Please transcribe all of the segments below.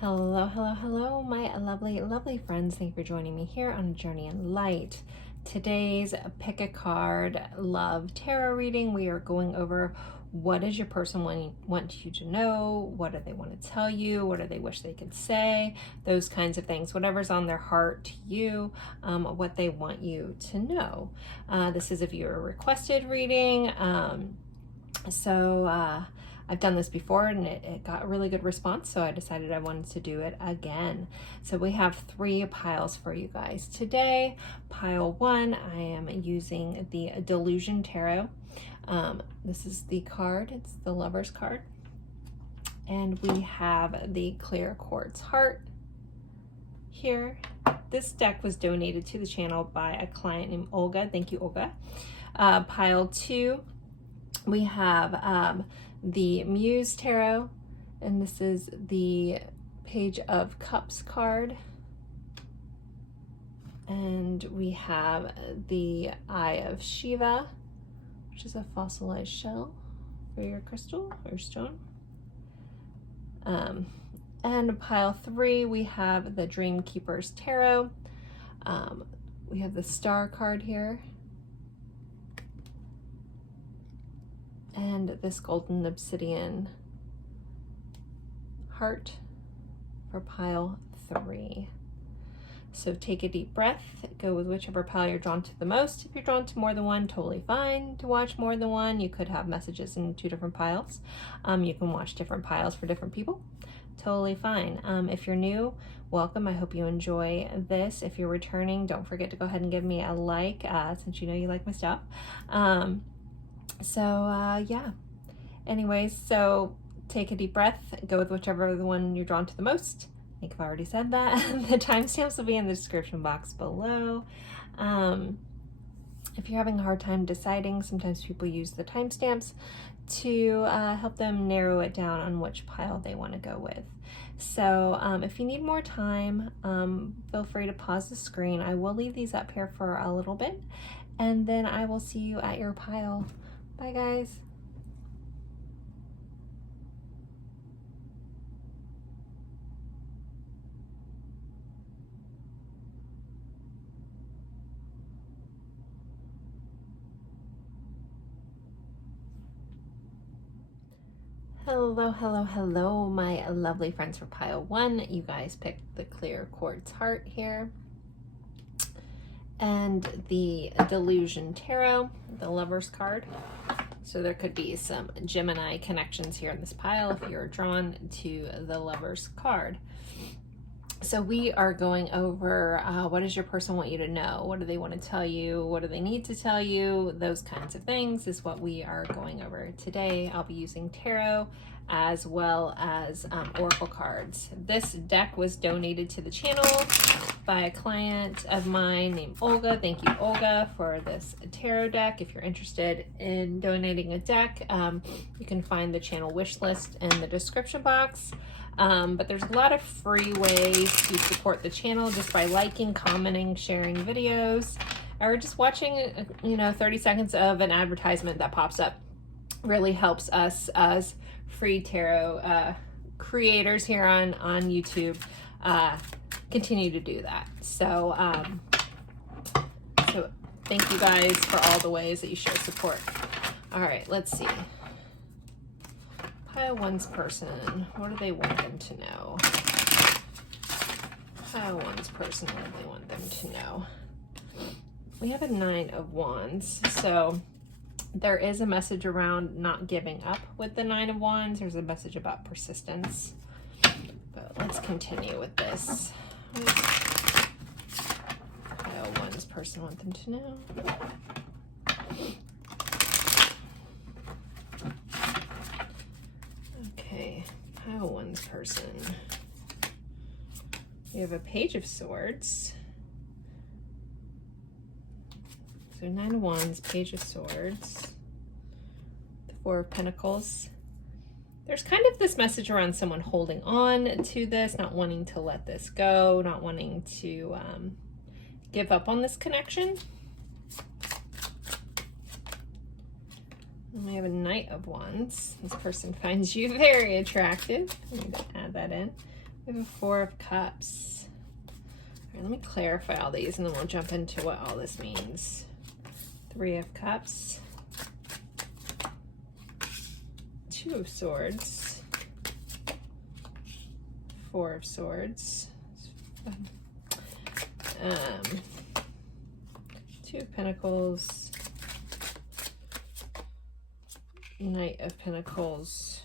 Hello, hello, hello, my lovely, lovely friends. Thank you for joining me here on A Journey in Light. Today's Pick a Card Love Tarot reading. We are going over what does your person want you to know? What do they want to tell you? What do they wish they could say? Those kinds of things. Whatever's on their heart to you, what they want you to know. This is a viewer requested reading. I've done this before and it got a really good response, so I decided I wanted to do it again. So we have 3 piles for you guys today. Pile 1, I am using the Delusion Tarot. This is the card, it's the Lover's card. And we have the Clear Quartz Heart here. This deck was donated to the channel by a client named Olga. Thank you, Olga. Pile 2, we have the Muse Tarot, and this is the Page of Cups card. And we have the Eye of Shiva, which is a fossilized shell for your crystal or stone. And pile 3, we have the Dream Keeper's Tarot. We have the Star card here. And this Golden Obsidian Heart for pile 3. So take a deep breath, go with whichever pile you're drawn to the most. If you're drawn to more than one, totally fine to watch more than one. You could have messages in 2 different piles. You can watch different piles for different people. Totally fine. If you're new, welcome. I hope you enjoy this. If you're returning, don't forget to go ahead and give me a like, since you know you like my stuff. Yeah. Anyways, so take a deep breath, go with whichever the one you're drawn to the most. I think I've already said that. The timestamps will be in the description box below. If you're having a hard time deciding, sometimes people use the timestamps to help them narrow it down on which pile they want to go with. So if you need more time, feel free to pause the screen. I will leave these up here for a little bit, and then I will see you at your pile. Bye, guys. Hello, hello, hello, my lovely friends for pile 1. You guys picked the Clear Quartz Heart here. And the Delusion Tarot, the Lover's card. So there could be some Gemini connections here in this pile if you're drawn to the Lover's card. So we are going over what does your person want you to know? What do they want to tell you? What do they need to tell you? Those kinds of things is what we are going over today. I'll be using tarot as well as oracle cards. This deck was donated to the channel by a client of mine named Olga. Thank you, Olga, for this tarot deck. If you're interested in donating a deck, you can find the channel wish list in the description box. But there's a lot of free ways to support the channel just by liking, commenting, sharing videos, or just watching 30 seconds of an advertisement that pops up. Really helps us as free tarot creators here on YouTube continue to do that. So thank you guys for all the ways that you show support. All right, let's see. Pile 1's person, what do they want them to know? Pile 1's person, what do they want them to know? We have a 9 of Wands, so there is a message around not giving up with the 9 of Wands. There's a message about persistence, but let's continue with this. What does Pile 1's person want them to know? Okay, Pile 1's person. We have a Page of Swords. So 9 of Wands, Page of Swords, the 4 of Pentacles. There's kind of this message around someone holding on to this, not wanting to let this go, not wanting to give up on this connection. And we have a Knight of Wands. This person finds you very attractive. I need to add that in. We have a Four of Cups. All right, let me clarify all these and then we'll jump into what all this means. Three of Cups. Two of Swords. Four of Swords. Two of Pentacles. Knight of Pentacles.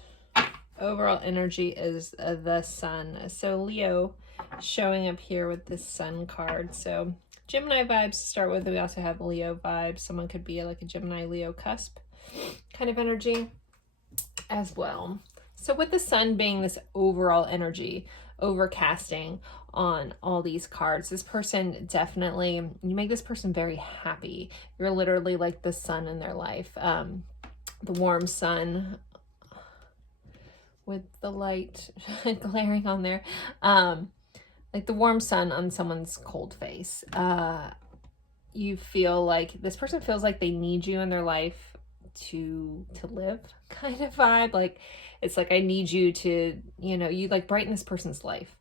Overall energy is the Sun. So Leo showing up here with this Sun card. So Gemini vibes to start with. We also have Leo vibes. Someone could be like a Gemini Leo cusp kind of energy as well. So with the Sun being this overall energy, overcasting on all these cards, this person definitely, you make this person very happy. You're literally like the sun in their life. The warm sun with the light glaring on there. Like the warm sun on someone's cold face. You feel like this person feels like they need you in their life to live kind of vibe. Like it's like I need you to, you know, you like brighten this person's life.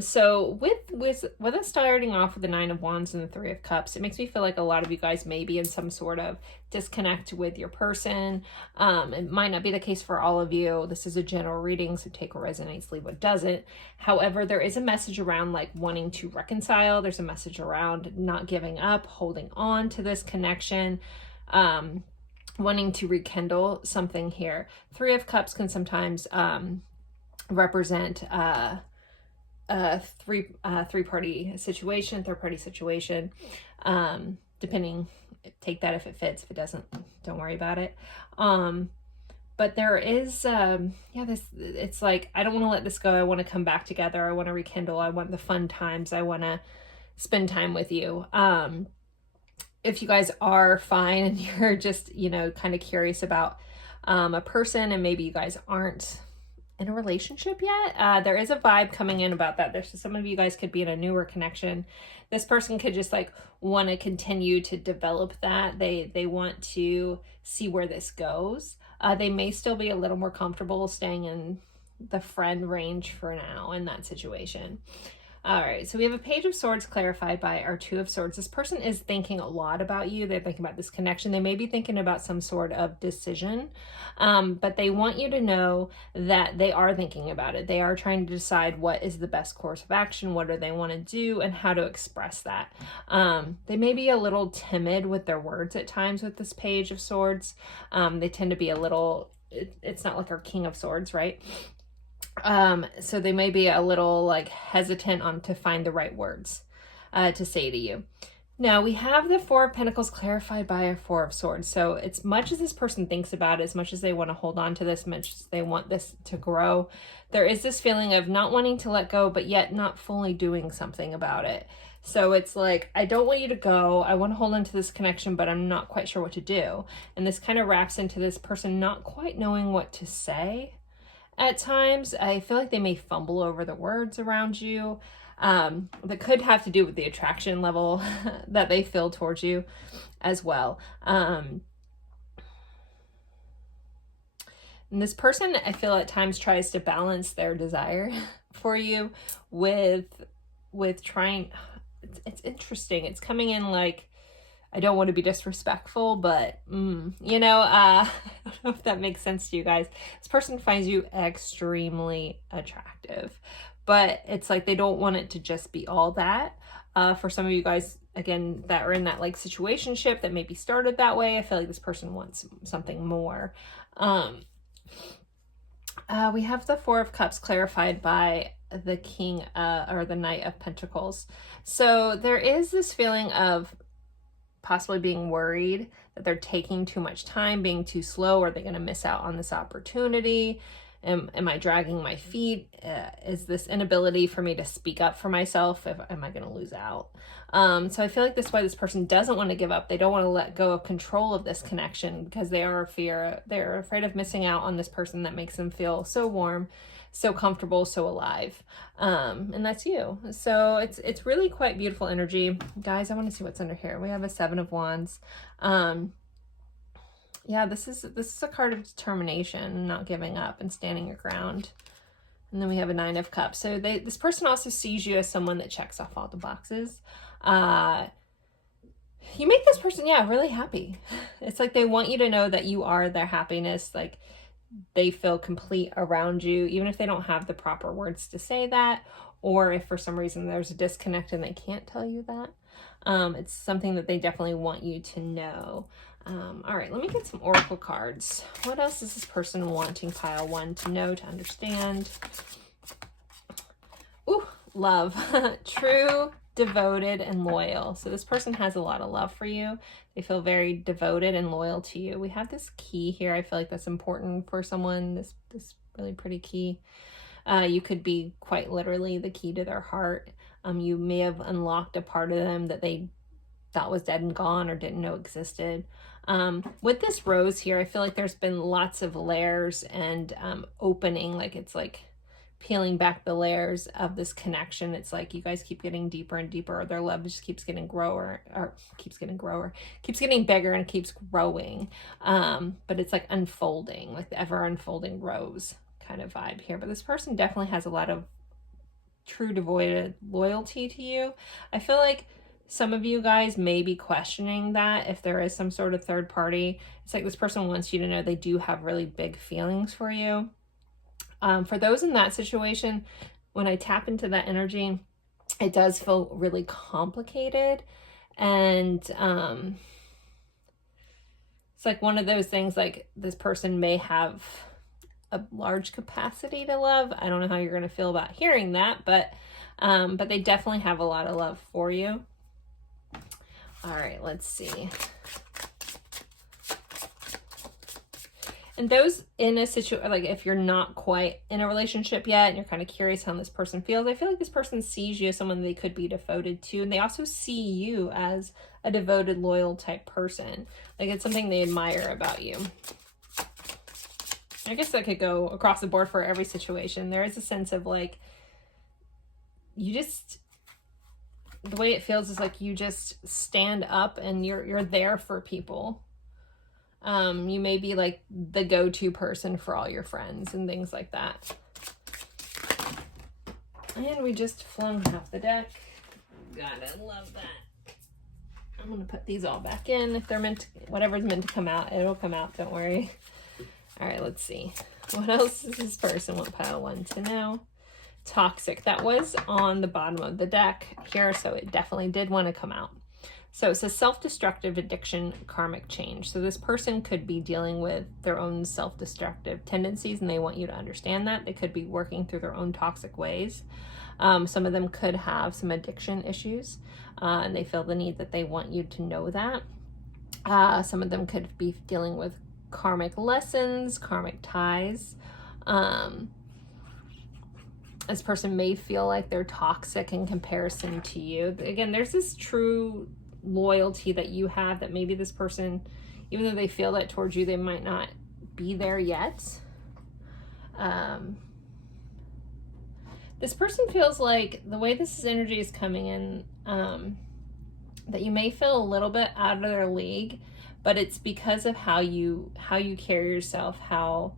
So with us starting off with the Nine of Wands and the Three of Cups, it makes me feel like a lot of you guys may be in some sort of disconnect with your person. It might not be the case for all of you. This is a general reading, so take what resonates, leave what doesn't. However, there is a message around like wanting to reconcile. There's a message around not giving up, holding on to this connection, wanting to rekindle something here. Three of Cups can sometimes represent a three-party situation, third-party situation, depending. Take that if it fits. If it doesn't, don't worry about it. But there is, it's like, I don't want to let this go. I want to come back together. I want to rekindle. I want the fun times. I want to spend time with you. If you guys are fine and you're just, you know, kind of curious about a person and maybe you guys aren't in a relationship yet, there is a vibe coming in about that. There's some of you guys could be in a newer connection. This person could just like want to continue to develop that. They want to see where this goes. They may still be a little more comfortable staying in the friend range for now in that situation. All right, so we have a Page of Swords clarified by our Two of Swords. This person is thinking a lot about you. They're thinking about this connection. They may be thinking about some sort of decision, but they want you to know that they are thinking about it. They are trying to decide what is the best course of action, what do they want to do, and how to express that. They may be a little timid with their words at times with this Page of Swords. They tend to be a little, it's not like our King of Swords, right? So they may be a little like hesitant on to find the right words to say to you. Now we have the Four of Pentacles clarified by a Four of Swords. So as much as this person thinks about it, as much as they want to hold on to this, much as they want this to grow, there is this feeling of not wanting to let go, but yet not fully doing something about it. So it's like, I don't want you to go. I want to hold on to this connection, but I'm not quite sure what to do. And this kind of wraps into this person not quite knowing what to say. At times, I feel like they may fumble over the words around you. That could have to do with the attraction level that they feel towards you as well. And this person, I feel at times tries to balance their desire for you with trying. It's interesting. It's coming in like, I don't want to be disrespectful, but, you know, I don't know if that makes sense to you guys. This person finds you extremely attractive, but it's like they don't want it to just be all that. For some of you guys, again, that are in that like situationship that maybe started that way, I feel like this person wants something more. We have the Four of Cups clarified by the King or the Knight of Pentacles. So there is this feeling of possibly being worried that they're taking too much time, being too slow. Are they going to miss out on this opportunity? Am I dragging my feet? Is this inability for me to speak up for myself? Am I going to lose out? So I feel like this person doesn't want to give up. They don't want to let go of control of this connection because they're afraid of missing out on this person that makes them feel so warm, so comfortable, so alive. And that's you. So it's really quite beautiful energy. Guys, I want to see what's under here. We have a Seven of Wands. Yeah, this is a card of determination, not giving up and standing your ground. And then we have a 9 of Cups. So this person also sees you as someone that checks off all the boxes. You make this person, yeah, really happy. It's like they want you to know that you are their happiness. Like they feel complete around you, even if they don't have the proper words to say that, or if for some reason there's a disconnect and they can't tell you that. It's something that they definitely want you to know. All right, let me get some oracle cards. What else is this person wanting pile 1 to know, to understand? Ooh, love. True, devoted, and loyal. So this person has a lot of love for you. They feel very devoted and loyal to you. We have this key here. I feel like that's important for someone, this really pretty key. You could be quite literally the key to their heart. You may have unlocked a part of them that they thought was dead and gone or didn't know existed. With this rose here, I feel like there's been lots of layers and opening, like it's like peeling back the layers of this connection. It's like you guys keep getting deeper and deeper, or their love just keeps getting keeps getting bigger and keeps growing. But it's like unfolding, like the ever unfolding rose kind of vibe here. But this person definitely has a lot of true devoted loyalty to you. I feel like some of you guys may be questioning that if there is some sort of third party. It's like this person wants you to know they do have really big feelings for you. For those in that situation, when I tap into that energy, it does feel really complicated. And it's like one of those things, like this person may have a large capacity to love. I don't know how you're going to feel about hearing that, but they definitely have a lot of love for you. All right, let's see. And those in a situation, like if you're not quite in a relationship yet and you're kind of curious how this person feels, I feel like this person sees you as someone they could be devoted to. And they also see you as a devoted, loyal type person. Like it's something they admire about you. I guess that could go across the board for every situation. There is a sense of like, the way it feels is like you just stand up and you're there for people. You may be like the go-to person for all your friends and things like that. And we just flung half the deck. Gotta love that. I'm gonna put these all back in. If they're meant to, whatever's meant to come out, it'll come out, don't worry. All right, let's see. What else does this person want pile 1 to know? Toxic. That was on the bottom of the deck here, so it definitely did want to come out. So it's a self-destructive addiction, karmic change. So this person could be dealing with their own self-destructive tendencies, and they want you to understand that. They could be working through their own toxic ways. Some of them could have some addiction issues, and they feel the need that they want you to know that. Some of them could be dealing with karmic lessons, karmic ties. This person may feel like they're toxic in comparison to you. Again, there's this true loyalty that you have that maybe this person, even though they feel that towards you, they might not be there yet. This person feels like the way this energy is coming in, that you may feel a little bit out of their league, but it's because of how you carry yourself, how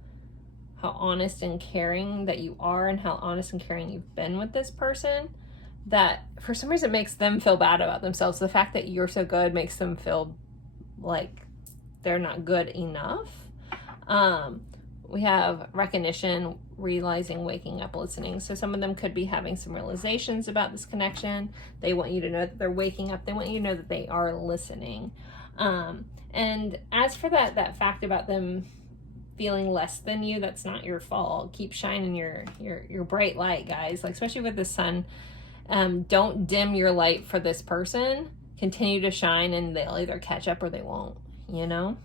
honest and caring that you are, and how honest and caring you've been with this person, that for some reason it makes them feel bad about themselves. The fact that you're so good makes them feel like they're not good enough. We have recognition, realizing, waking up, listening. So some of them could be having some realizations about this connection. They want you to know that they're waking up. They want you to know that they are listening. And as for that fact about them feeling less than you, that's not your fault. Keep shining your bright light, guys. Like especially with the sun, don't dim your light for this person. Continue to shine, and they'll either catch up or they won't. You know.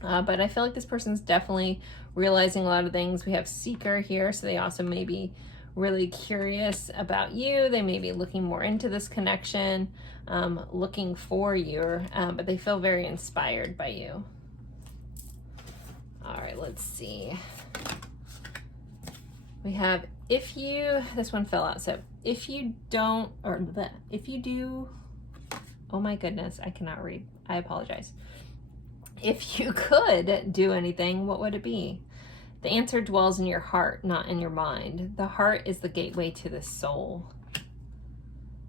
But I feel like this person's definitely realizing a lot of things. We have seeker here, so they also may be really curious about you. They may be looking more into this connection, looking for you, but they feel very inspired by you. All right, let's see. We have this one fell out. So if you do, oh my goodness, I cannot read. I apologize. If you could do anything, what would it be? The answer dwells in your heart, not in your mind. The heart is the gateway to the soul.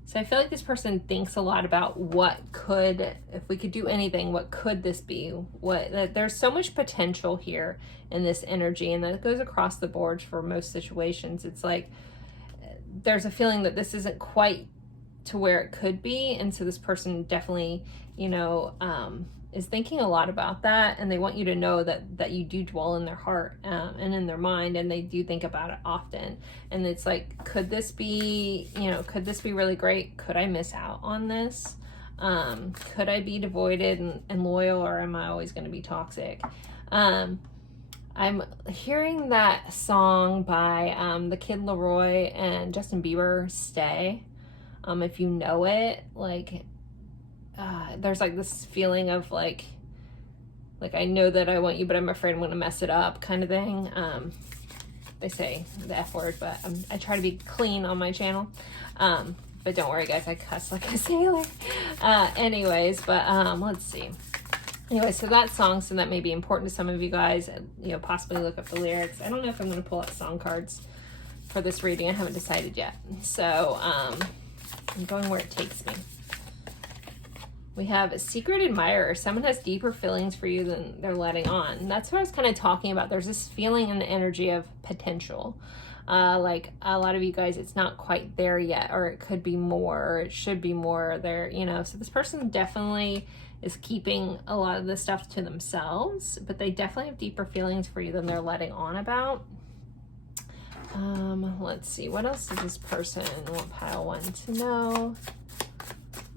So I feel like this person thinks a lot about what could, if we could do anything, what could this be? There's so much potential here in this energy, and that goes across the board for most situations. It's like there's a feeling that this isn't quite to where it could be, and so this person definitely, you know, is thinking a lot about that, and they want you to know that you do dwell in their heart and in their mind, and they do think about it often. And it's like, could this be, you know, could this be really great? Could I miss out on this? Could I be devoted and loyal, or am I always going to be toxic? I'm hearing that song by the Kid Laroi and Justin Bieber, Stay. If you know it, like, there's like this feeling of like I know that I want you, but I'm afraid I'm going to mess it up kind of thing. They say the F word, but I try to be clean on my channel. But don't worry guys, I cuss like a sailor. Anyways, but let's see. Anyway, so that song, so that may be important to some of you guys, you know, possibly look up the lyrics. I don't know if I'm going to pull out song cards for this reading. I haven't decided yet. So I'm going where it takes me. We have a secret admirer. Someone has deeper feelings for you than they're letting on. And that's what I was kind of talking about. There's this feeling in the energy of potential. Like a lot of you guys, it's not quite there yet, or it could be more, or it should be more there, you know. So this person definitely is keeping a lot of this stuff to themselves, but they definitely have deeper feelings for you than they're letting on about. Let's see, what else does this person want pile one to know?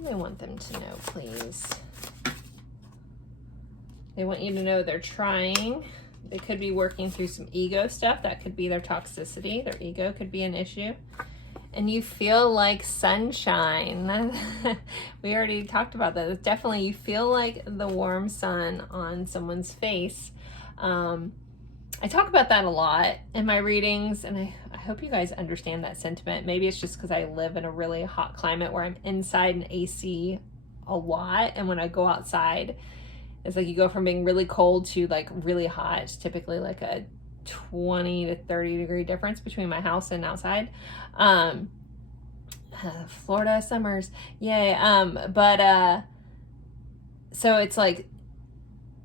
They want them to know, please. They want you to know they're trying. They could be working through some ego stuff. That could be their toxicity. Their ego could be an issue. And you feel like sunshine. We already talked about that. It's definitely, you feel like the warm sun on someone's face. I talk about that a lot in my readings, and I hope you guys understand that sentiment. Maybe it's just because I live in a really hot climate where I'm inside an AC a lot, and when I go outside, it's like you go from being really cold to like really hot. It's typically like a 20 to 30 degree difference between my house and outside. Florida summers, yay. So it's like,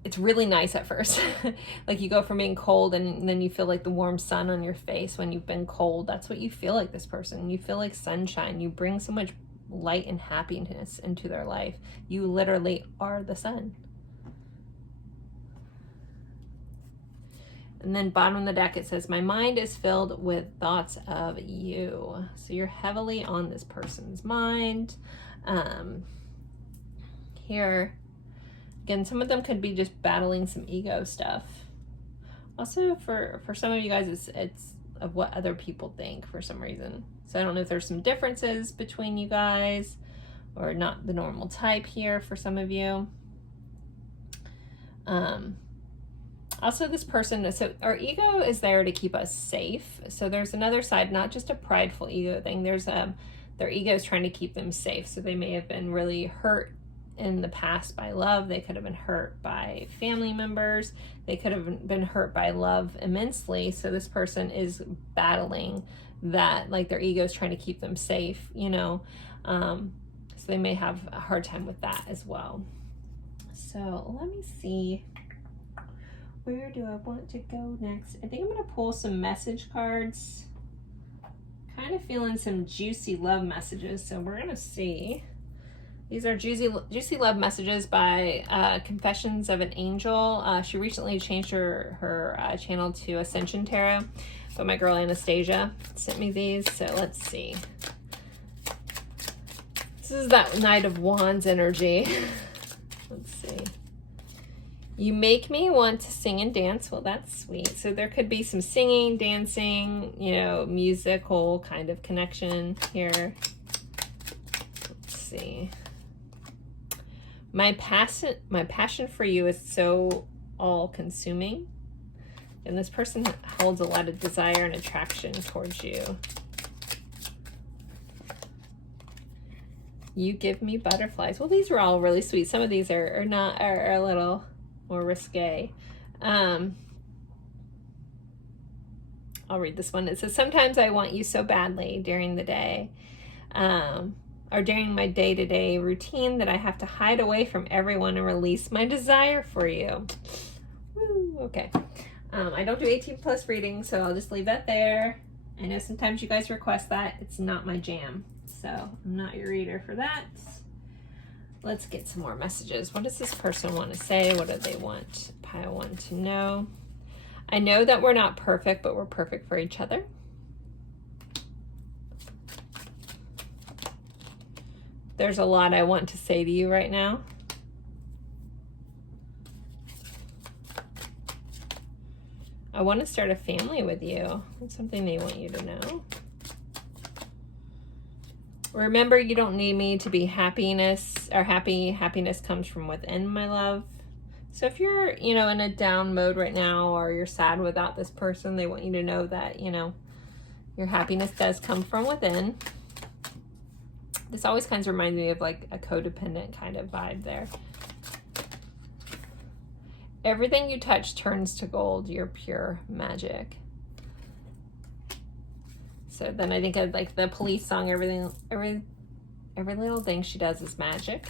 it's really nice at first. Like you go from being cold and then you feel like the warm sun on your face when you've been cold. That's what you feel like this person. You feel like sunshine. You bring so much light and happiness into their life. You literally are the sun. And then bottom of the deck, it says, my mind is filled with thoughts of you. So you're heavily on this person's mind. Here, again, some of them could be just battling some ego stuff. Also, for some of you guys, it's of what other people think for some reason. So I don't know if there's some differences between you guys, or not the normal type here for some of you. Also, this person, so our ego is there to keep us safe. So there's another side, not just a prideful ego thing. There's their ego is trying to keep them safe. So they may have been really hurt in the past by love. They could have been hurt by family members. They could have been hurt by love immensely. So this person is battling that, like their ego is trying to keep them safe, you know. So they may have a hard time with that as well. So let me see. Where do I want to go next? I think I'm going to pull some message cards. Kind of feeling some juicy love messages. So we're going to see. These are juicy love messages by Confessions of an Angel. She recently changed her channel to Ascension Tarot. But my girl Anastasia sent me these. So let's see. This is that Knight of Wands energy. Let's see. You make me want to sing and dance. Well, that's sweet. So there could be some singing, dancing, you know, musical kind of connection here. Let's see. My passion for you is so all-consuming. And this person holds a lot of desire and attraction towards you. You give me butterflies. Well, these are all really sweet. Some of these are a little more risque. I'll read this one. It says, sometimes I want you so badly during the day, or during my day-to-day routine that I have to hide away from everyone and release my desire for you. Woo, okay. I don't do 18+ readings, so I'll just leave that there. I know sometimes you guys request that. It's not my jam, so I'm not your reader for that. Let's get some more messages. What does this person want to say? What do they want pile 1 to know? I know that we're not perfect, but we're perfect for each other. There's a lot I want to say to you right now. I want to start a family with you. That's something they want you to know. Remember, you don't need me to be happiness or happy. Happiness comes from within, my love. So if you're, you know, in a down mode right now, or you're sad without this person, they want you to know that, you know, your happiness does come from within. This always kind of reminds me of like a codependent kind of vibe there. Everything you touch turns to gold. You're pure magic. So then I think of like the Police song, every little thing she does is magic.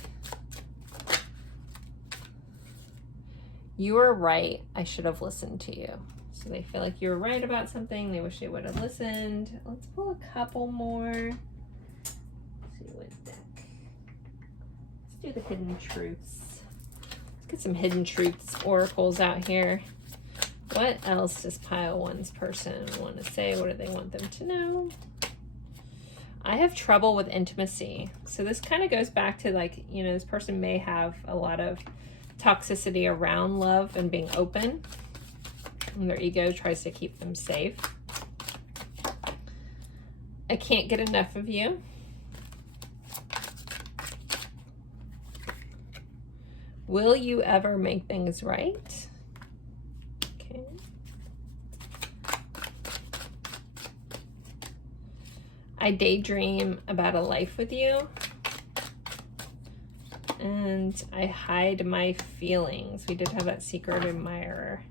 You were right. I should have listened to you. So they feel like you were right about something. They wish they would have listened. Let's pull a couple more. Let's see what deck. Let's do the Hidden Truths. Let's get some Hidden Truths oracles out here. What else does pile 1's person want to say? What do they want them to know? I have trouble with intimacy. So this kind of goes back to like, you know, this person may have a lot of toxicity around love and being open. And their ego tries to keep them safe. I can't get enough of you. Will you ever make things right? Okay. I daydream about a life with you. And I hide my feelings. We did have that secret admirer.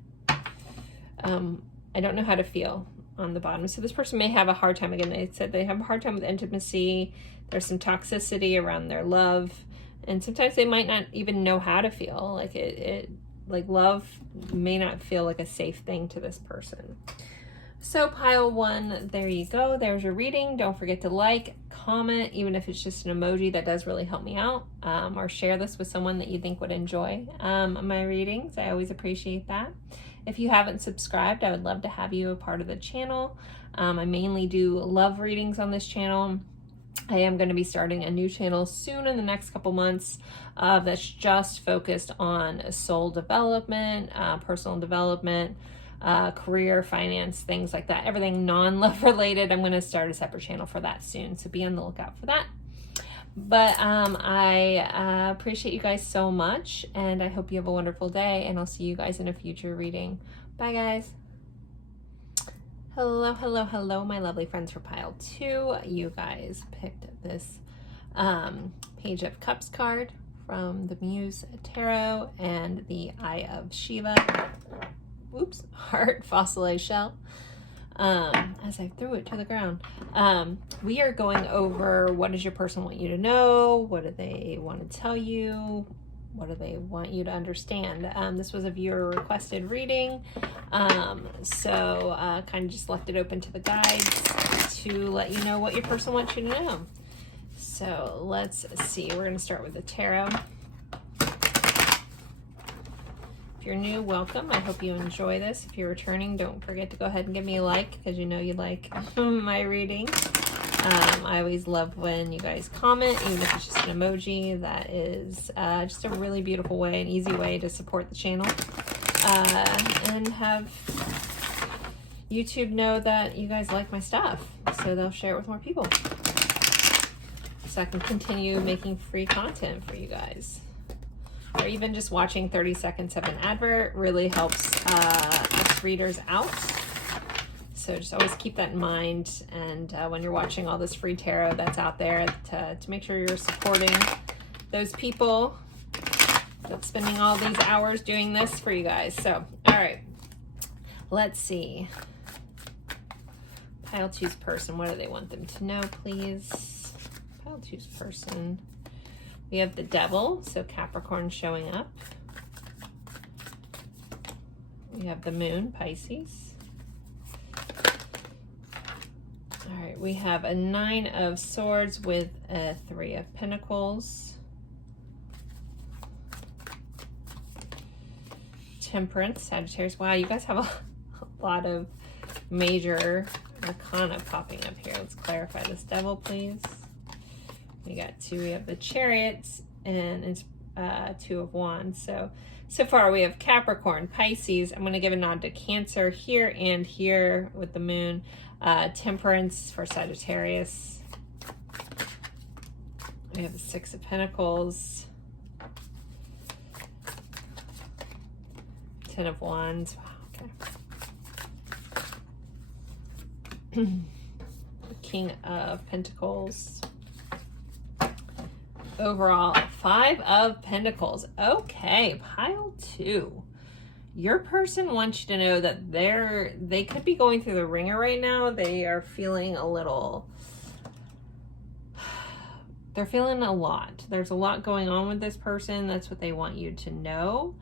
I don't know how to feel on the bottom. So this person may have a hard time. Again, they said they have a hard time with intimacy. There's some toxicity around their love. And sometimes they might not even know how to feel. Like like love may not feel like a safe thing to this person. So pile 1, there you go. There's your reading. Don't forget to like, comment, even if it's just an emoji. That does really help me out. Or share this with someone that you think would enjoy my readings. I always appreciate that. If you haven't subscribed, I would love to have you a part of the channel. I mainly do love readings on this channel. I am going to be starting a new channel soon in the next couple months that's just focused on soul development, personal development, career, finance, things like that. Everything non-love related. I'm going to start a separate channel for that soon, so be on the lookout for that. But I appreciate you guys so much, and I hope you have a wonderful day, and I'll see you guys in a future reading. Bye, guys. Hello, hello, hello, my lovely friends for pile 2. You guys picked this Page of Cups card from the Muse Tarot and the Eye of Shiva. Oops, heart, fossilized shell. As I threw it to the ground. We are going over what does your person want you to know? What do they want to tell you? What do they want you to understand? This was a viewer requested reading. So kind of just left it open to the guides to let you know what your person wants you to know. So let's see. We're going to start with the tarot. If you're new, welcome. I hope you enjoy this. If you're returning, don't forget to go ahead and give me a like, because you know you like my reading. I always love when you guys comment, even if it's just an emoji. That is just a really beautiful way, an easy way to support the channel. And have YouTube know that you guys like my stuff, so they'll share it with more people. So I can continue making free content for you guys. Or even just watching 30 seconds of an advert really helps us readers out. So just always keep that in mind, and when you're watching all this free tarot that's out there, to make sure you're supporting those people that's spending all these hours doing this for you guys. So, all right, let's see. Pile 2's person, what do they want them to know, please? Pile 2's person. We have the Devil, so Capricorn showing up. We have the Moon, Pisces. All right, we have a 9 of Swords with a 3 of Pentacles. Temperance, Sagittarius. Wow, you guys have a lot of major arcana popping up here. Let's clarify this Devil, please. We got 2. We have the Chariots and it's 2 of Wands. So far we have Capricorn, Pisces. I'm going to give a nod to Cancer here and here with the Moon. Temperance for Sagittarius. We have the 6 of Pentacles. 10 of Wands. Wow, okay. The King of Pentacles. Overall, 5 of Pentacles. Okay, pile 2. Your person wants you to know that they could be going through the ringer right now. They are feeling a little, they're feeling a lot. There's a lot going on with this person. That's what they want you to know.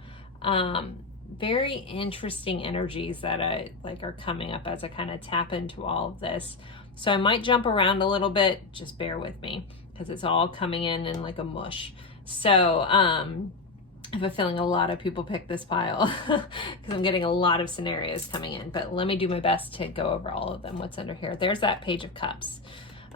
Very interesting energies that are coming up as I kind of tap into all of this. So I might jump around a little bit. Just bear with me because it's all coming in like a mush. So I have a feeling a lot of people pick this pile because I'm getting a lot of scenarios coming in. But let me do my best to go over all of them. What's under here? There's that Page of Cups.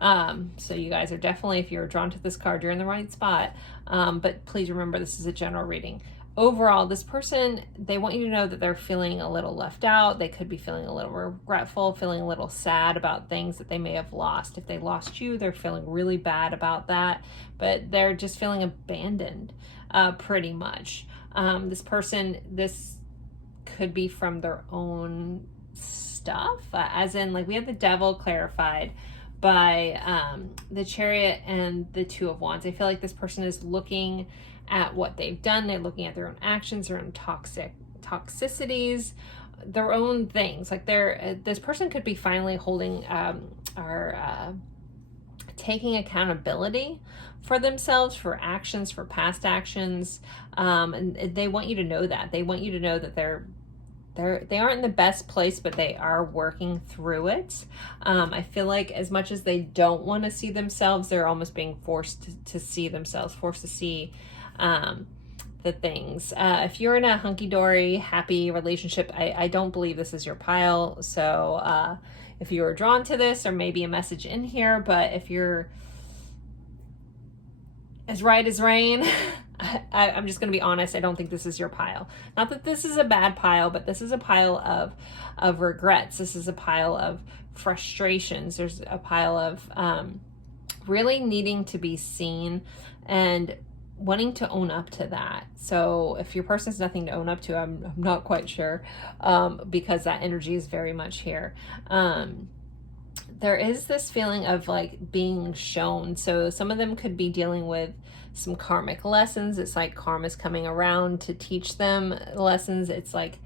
So you guys are definitely, if you're drawn to this card, you're in the right spot. But please remember, this is a general reading. Overall, this person, they want you to know that they're feeling a little left out. They could be feeling a little regretful, feeling a little sad about things that they may have lost. If they lost you, they're feeling really bad about that, but they're just feeling abandoned, pretty much. This person, this could be from their own stuff, as in, like, we have the Devil clarified by the Chariot and the 2 of Wands. I feel like this person is looking at what they've done. They're looking at their own actions, their own toxicities, their own things. Like this person could be finally holding taking accountability for themselves, for actions, for past actions, and they want you to know that. They want you to know that they aren't in the best place, but they are working through it. I feel like as much as they don't want to see themselves, they're almost being forced to see themselves, forced to see the things. If you're in a hunky-dory, happy relationship, I don't believe this is your pile. So if you were drawn to this, or maybe a message in here, but if you're as right as rain, I'm just going to be honest, I don't think this is your pile. Not that this is a bad pile, but this is a pile of regrets. This is a pile of frustrations. There's a pile of really needing to be seen and wanting to own up to that. So if your person has nothing to own up to, I'm not quite sure, because that energy is very much here. There is this feeling of like being shown. So some of them could be dealing with some karmic lessons. It's like karma's coming around to teach them lessons. It's like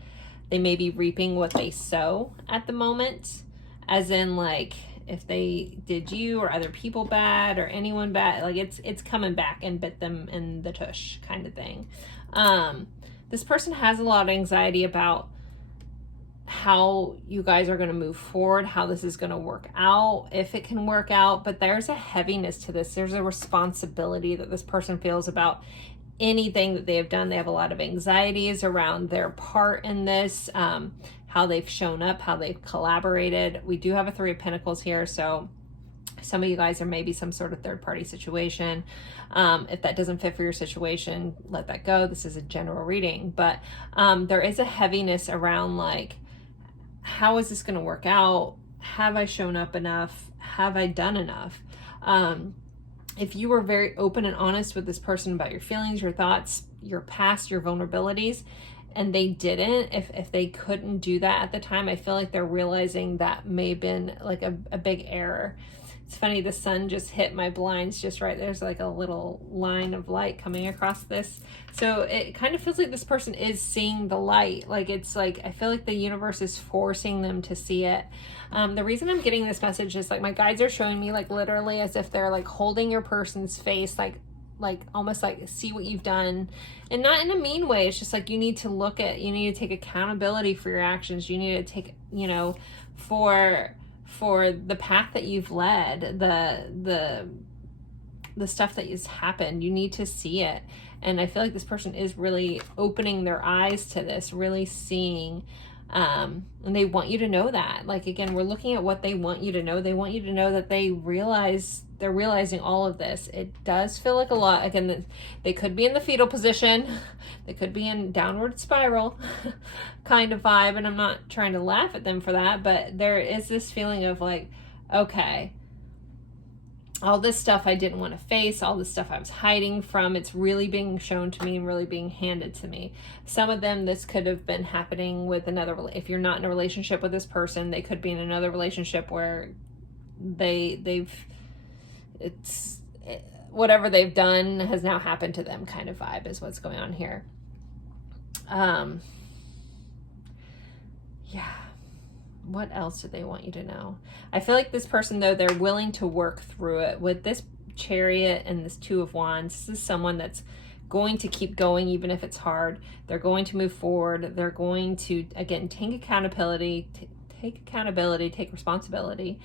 they may be reaping what they sow at the moment, as in, like, if they did you or other people bad or anyone bad, like it's coming back and bit them in the tush kind of thing. This person has a lot of anxiety about how you guys are going to move forward, how this is going to work out, if it can work out, but there's a heaviness to this. There's a responsibility that this person feels about anything that they have done. They have a lot of anxieties around their part in this, how they've shown up, how they've collaborated. We do have a 3 of Pentacles here, so some of you guys are maybe some sort of third-party situation. If that doesn't fit for your situation, let that go. This is a general reading, but there is a heaviness around, like, how is this going to work out? Have I shown up enough? Have I done enough? If you were very open and honest with this person about your feelings, your thoughts, your past, your vulnerabilities, and they didn't, if they couldn't do that at the time, I feel like they're realizing that may have been like a big error. It's funny, the sun just hit my blinds just right. There's like a little line of light coming across this. So it kind of feels like this person is seeing the light. Like it's like, I feel like the universe is forcing them to see it. The reason I'm getting this message is like my guides are showing me like literally as if they're like holding your person's face, like almost like see what you've done, and not in a mean way. It's just like you need to take accountability for your actions. You need to take, you know, for the path that you've led, the stuff that has happened. You need to see it. And I feel like this person is really opening their eyes to this, really seeing, and they want you to know that. Like, again, we're looking at what they want you to know. They want you to know that they're realizing all of this. It does feel like a lot. Again, they could be in the fetal position. They could be in downward spiral kind of vibe. And I'm not trying to laugh at them for that, but there is this feeling of like, okay, all this stuff I didn't want to face, all this stuff I was hiding from, it's really being shown to me and really being handed to me. Some of them, this could have been happening with another, if you're not in a relationship with this person, they could be in another relationship where whatever they've done has now happened to them kind of vibe is what's going on here. Yeah. What else do they want you to know? I feel like this person, though, they're willing to work through it. With this Chariot and this Two of Wands, this is someone that's going to keep going even if it's hard. They're going to move forward. They're going to, again, take accountability, take responsibility,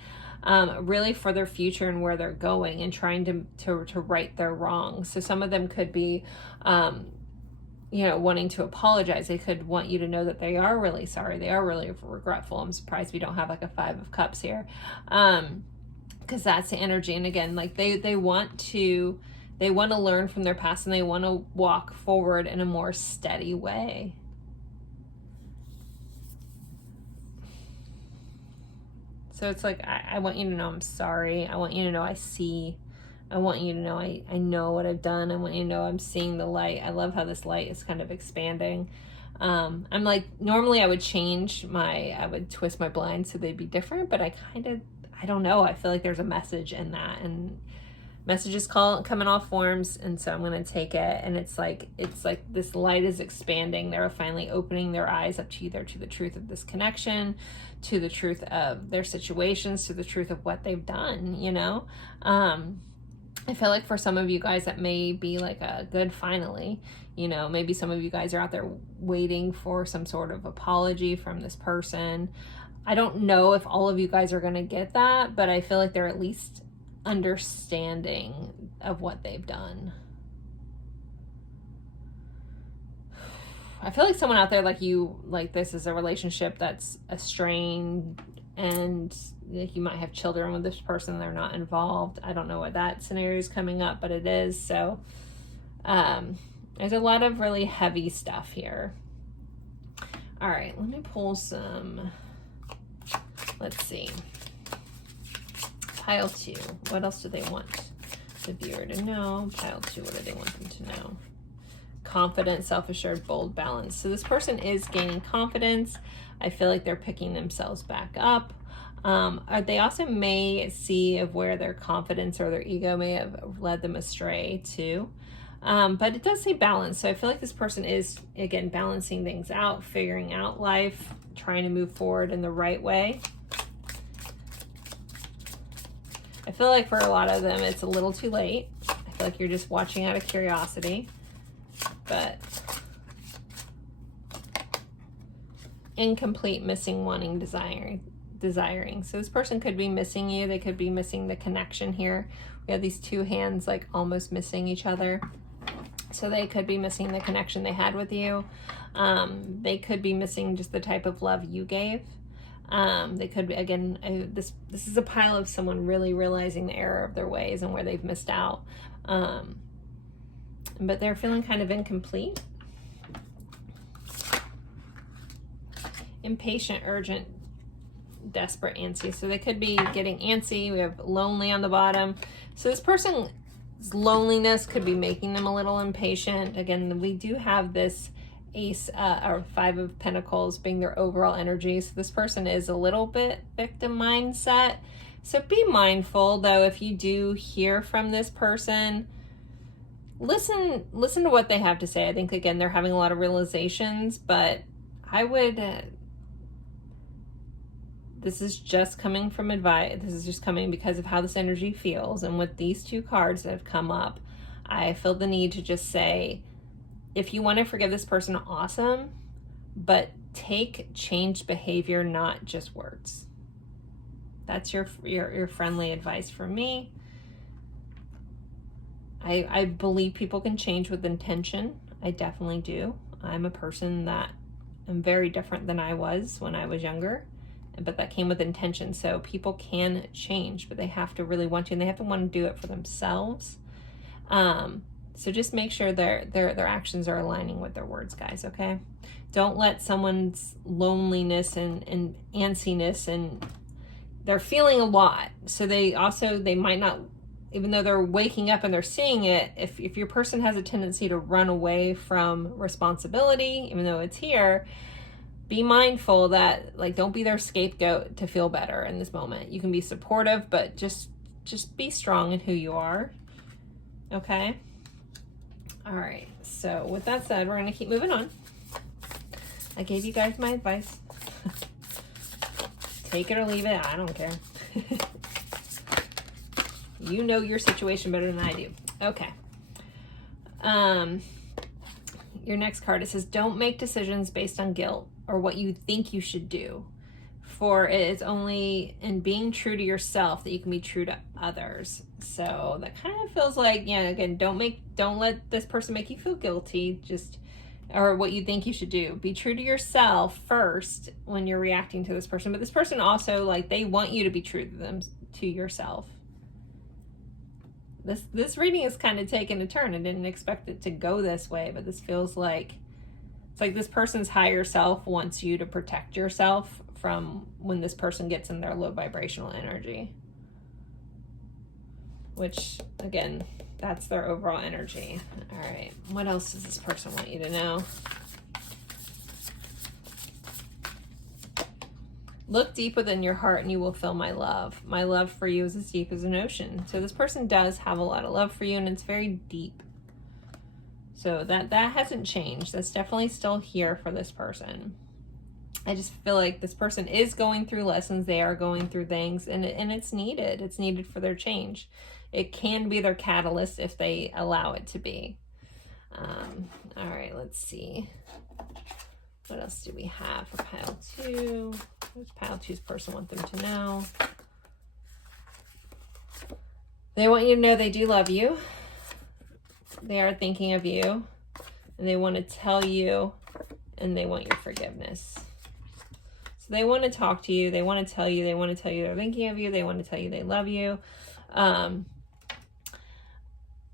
really for their future and where they're going, and trying to right their wrongs. So some of them could be, you know, wanting to apologize. They could want you to know that they are really sorry. They are really regretful. I'm surprised we don't have like a Five of Cups here. Because that's the energy. And again, like they want to learn from their past, and they want to walk forward in a more steady way. So it's like, I want you to know I'm sorry. I want you to know I see. I want you to know I know what I've done. I want you to know I'm seeing the light. I love how this light is kind of expanding. I'm like, normally I would twist my blinds so they'd be different, but I don't know. I feel like there's a message in that, and messages come in all forms. And so I'm going to take it. And it's like this light is expanding. They're finally opening their eyes up to either to the truth of this connection, to the truth of their situations, to the truth of what they've done, you know? I feel like for some of you guys that may be like a good finally, you know, maybe some of you guys are out there waiting for some sort of apology from this person. I don't know if all of you guys are going to get that, but I feel like they're at least understanding of what they've done. I feel like someone out there like you, like this is a relationship that's a strain, and like you might have children with this person, they're not involved. I don't know what that scenario is coming up, but it is. So there's a lot of really heavy stuff here. All right, let me pull some, let's see. Pile 2, what else do they want the viewer to know? Pile 2, what do they want them to know? Confident, self-assured, bold, balanced. So this person is gaining confidence. I feel like they're picking themselves back up. They also may see of where their confidence or their ego may have led them astray too. But it does say balance. So I feel like this person is, again, balancing things out, figuring out life, trying to move forward in the right way. I feel like for a lot of them, it's a little too late. I feel like you're just watching out of curiosity. But incomplete, missing, wanting, desiring. So this person could be missing you. They could be missing the connection here. We have these two hands like almost missing each other. So they could be missing the connection they had with you. They could be missing just the type of love you gave. They could be, again, this is a pile of someone really realizing the error of their ways and where they've missed out. But they're feeling kind of incomplete. Impatient, urgent, desperate, antsy. So they could be getting antsy. We have lonely on the bottom. So this person's loneliness could be making them a little impatient. Again, we do have this Ace or Five of Pentacles being their overall energy. So this person is a little bit victim mindset. So be mindful, though, if you do hear from this person, listen to what they have to say. I think, again, they're having a lot of realizations, but I would, this is just coming from advice. This is just coming because of how this energy feels. And with these two cards that have come up, I feel the need to just say, if you want to forgive this person, awesome, but take changed behavior, not just words. That's your friendly advice from me. I believe people can change with intention. I definitely do. I'm a person that am very different than I was when I was younger, but that came with intention. So people can change, but they have to really want to, and they have to want to do it for themselves. So just make sure their actions are aligning with their words, guys, okay? Don't let someone's loneliness and antsiness, and they're feeling a lot. So they might not, even though they're waking up and they're seeing it, if your person has a tendency to run away from responsibility, even though it's here, be mindful that, like, don't be their scapegoat to feel better in this moment. You can be supportive, but just be strong in who you are, okay? All right, so with that said, we're going to keep moving on. I gave you guys my advice. Take it or leave it, I don't care. You know your situation better than I do. Okay. Your next card, it says, don't make decisions based on guilt or what you think you should do, for it is only in being true to yourself that you can be true to others. So that kind of feels like, yeah, again, don't let this person make you feel guilty, or what you think you should do. Be true to yourself first when you're reacting to this person. But this person also, like, they want you to be true to yourself. This reading is kind of taking a turn. I didn't expect it to go this way, but this feels like, it's like this person's higher self wants you to protect yourself from when this person gets in their low vibrational energy. Which, again, that's their overall energy. All right, what else does this person want you to know? Look deep within your heart and you will feel my love. My love for you is as deep as an ocean. So this person does have a lot of love for you, and it's very deep. So that hasn't changed. That's definitely still here for this person. I just feel like this person is going through lessons. They are going through things, and it's needed. It's needed for their change. It can be their catalyst if they allow it to be. All right, let's see. What else do we have for pile 2? What does pile 2's person want them to know? They want you to know they do love you. They are thinking of you. And they want to tell you, and they want your forgiveness. So they want to talk to you. They want to tell you. They want to tell you they're thinking of you. They want to tell you they love you.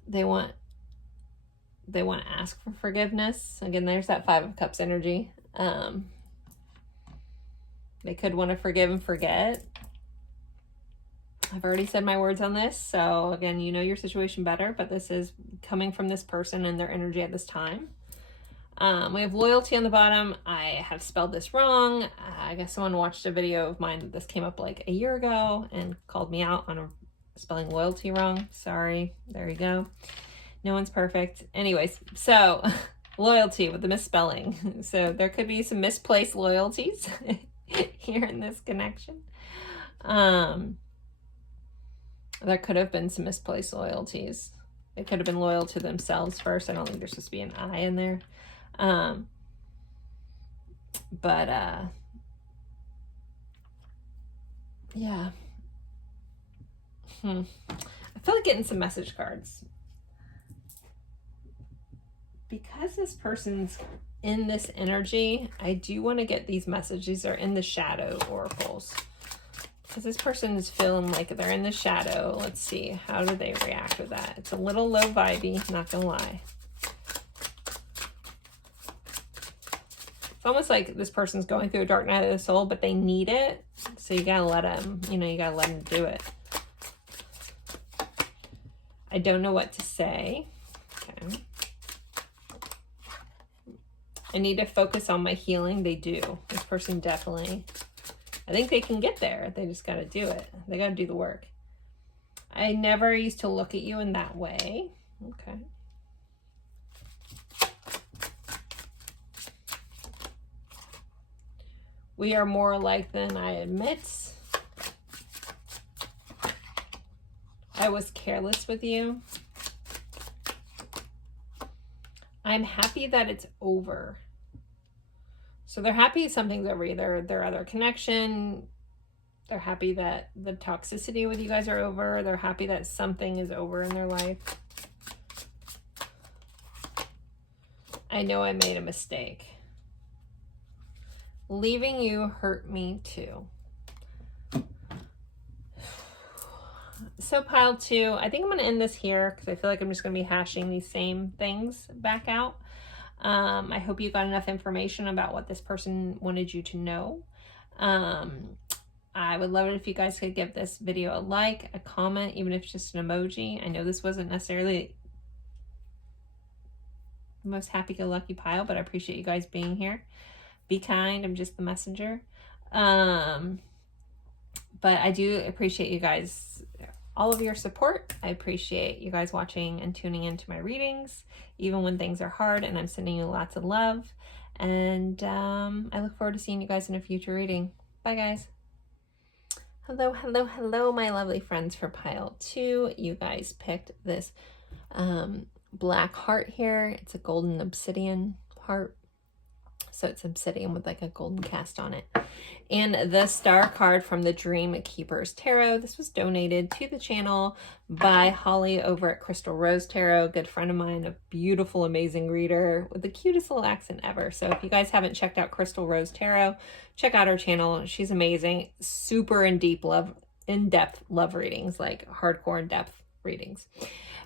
They want to ask for forgiveness. Again, there's that 5 of Cups energy. They could want to forgive and forget. I've already said my words on this, so again, you know your situation better, but this is coming from this person and their energy at this time. We have loyalty on the bottom. I have spelled this wrong. I guess someone watched a video of mine that this came up like a year ago and called me out on spelling loyalty wrong. Sorry. There you go. No one's perfect. Anyways, so loyalty with the misspelling. So there could be some misplaced loyalties here in this connection. There could have been some misplaced loyalties. They could have been loyal to themselves first. I don't think there's supposed to be an I in there. Yeah. I feel like getting some message cards. Because this person's in this energy, I do want to get these messages. These are in the shadow oracles. Because this person is feeling like they're in the shadow. Let's see. How do they react with that? It's a little low vibey, not gonna lie. It's almost like this person's going through a dark night of the soul, but they need it. So you gotta let them, you gotta let them do it. I don't know what to say. Okay. I need to focus on my healing. They do. This person definitely I think they can get there. They just got to do it. They got to do the work. I never used to look at you in that way. Okay. We are more alike than I admit. I was careless with you. I'm happy that it's over. So they're happy something's over, either their other connection. They're happy that the toxicity with you guys are over. They're happy that something is over in their life. I know I made a mistake. Leaving you hurt me too. So pile 2, I think I'm going to end this here because I feel like I'm just going to be hashing these same things back out. I hope you got enough information about what this person wanted you to know. I would love it if you guys could give this video a like, a comment, even if it's just an emoji. I know this wasn't necessarily the most happy-go-lucky pile, but I appreciate you guys being here. Be kind. I'm just the messenger. But I do appreciate you guys, all of your support. I appreciate you guys watching and tuning into my readings, even when things are hard, and I'm sending you lots of love. And I look forward to seeing you guys in a future reading. Bye, guys. Hello, hello, hello, my lovely friends for pile 2. You guys picked this black heart here. It's a golden obsidian heart. So it's obsidian with like a golden cast on it. And the star card from the Dream Keepers Tarot. This was donated to the channel by Holly over at Crystal Rose Tarot. Good friend of mine, a beautiful, amazing reader with the cutest little accent ever. So if you guys haven't checked out Crystal Rose Tarot, check out her channel. She's amazing. Super in-depth love readings, like hardcore in-depth readings.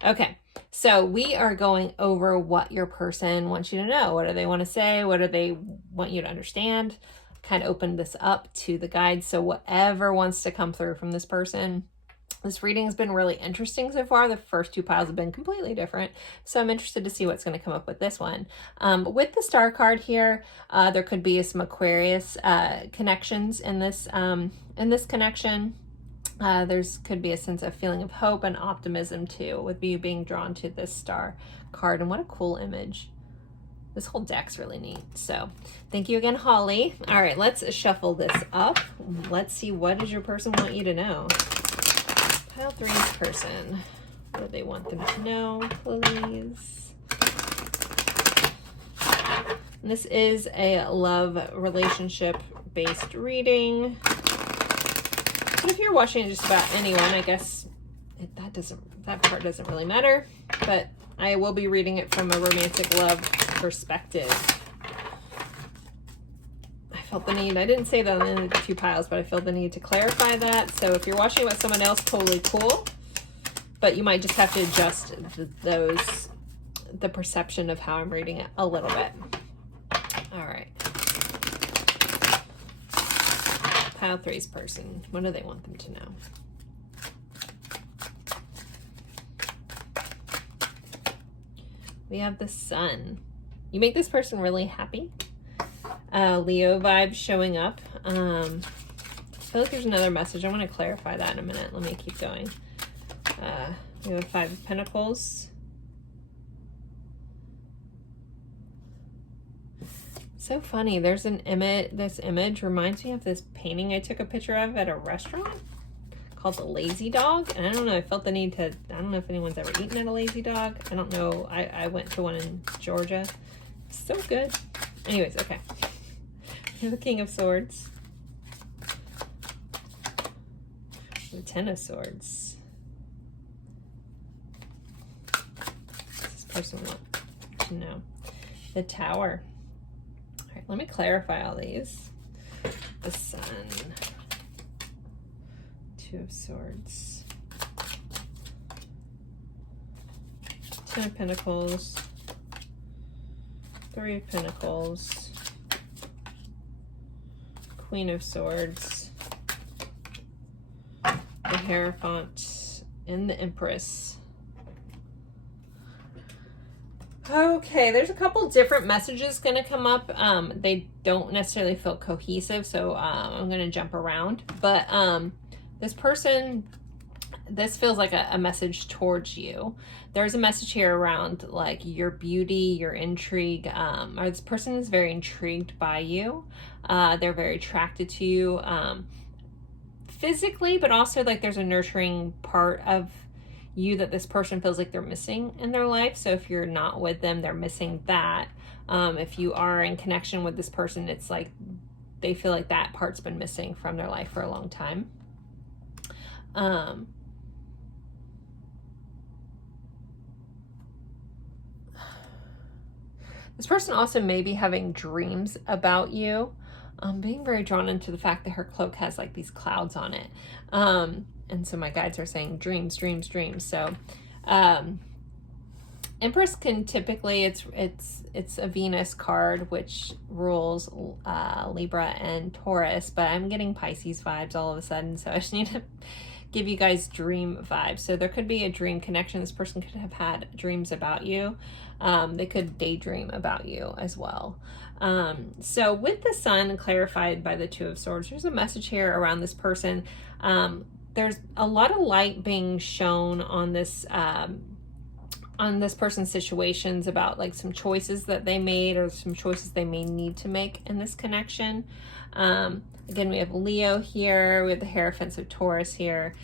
Okay, so we are going over what your person wants you to know. What do they want to say? What do they want you to understand? Kind of open this up to the guides. So whatever wants to come through from this person. This reading has been really interesting so far. The first 2 piles have been completely different. So I'm interested to see what's going to come up with this one. With the star card here, there could be some Aquarius connections in this connection. There's could be a sense of feeling of hope and optimism too, with you being drawn to this star card. And what a cool image. This whole deck's really neat. So thank you again, Holly. All right, let's shuffle this up. Let's see, what does your person want you to know? Pile 3's person. What do they want them to know, please? And this is a love relationship based reading. But if you're watching just about anyone, I guess that part doesn't really matter. But I will be reading it from a romantic love perspective. I felt the need, I didn't say that in the 2 piles, but I felt the need to clarify that. So if you're watching with someone else, totally cool. But you might just have to adjust the perception of how I'm reading it a little bit. All right. Pile 3's person. What do they want them to know? We have the Sun. You make this person really happy. Leo vibes showing up. I feel like there's another message. I want to clarify that in a minute. Let me keep going. We have 5 of Pentacles. So funny. There's an image. This image reminds me of this painting I took a picture of at a restaurant called The Lazy Dog. And I don't know, I felt the need to, I don't know if anyone's ever eaten at a Lazy Dog. I don't know. I went to one in Georgia. So good. Anyways, okay. Here's the King of Swords. The 10 of Swords. This person wants to know. The Tower. All right, let me clarify all these. The Sun. 2 of Swords. 10 of Pentacles. 3 of Pentacles. Queen of Swords. The Hierophant and the Empress. Okay, there's a couple different messages going to come up. They don't necessarily feel cohesive, so I'm going to jump around. But this person, this feels like a message towards you. There's a message here around like your beauty, your intrigue, or this person is very intrigued by you. They're very attracted to you physically, but also like there's a nurturing part of you that this person feels like they're missing in their life. So if you're not with them, they're missing that. If you are in connection with this person, it's like they feel like that part's been missing from their life for a long time. This person also may be having dreams about you. I'm being very drawn into the fact that her cloak has like these clouds on it. And so my guides are saying dreams, dreams, dreams. So Empress can typically, it's a Venus card, which rules Libra and Taurus, but I'm getting Pisces vibes all of a sudden. So I just need to give you guys dream vibes. So there could be a dream connection. This person could have had dreams about you. They could daydream about you as well. So with the Sun clarified by the Two of Swords, there's a message here around this person. There's a lot of light being shown on this person's situations about like some choices that they made or some choices they may need to make in this connection. Again, we have Leo here, we have the Hierophant of Taurus here.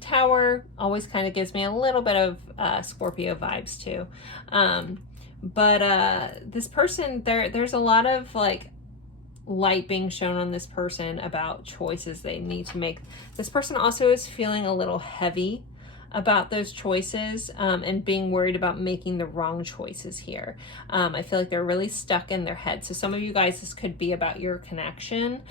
Tower always kind of gives me a little bit of Scorpio vibes too. But this person, there's a lot of like light being shown on this person about choices they need to make. This person also is feeling a little heavy about those choices and being worried about making the wrong choices here. I feel like they're really stuck in their head. So some of you guys, this could be about your connection.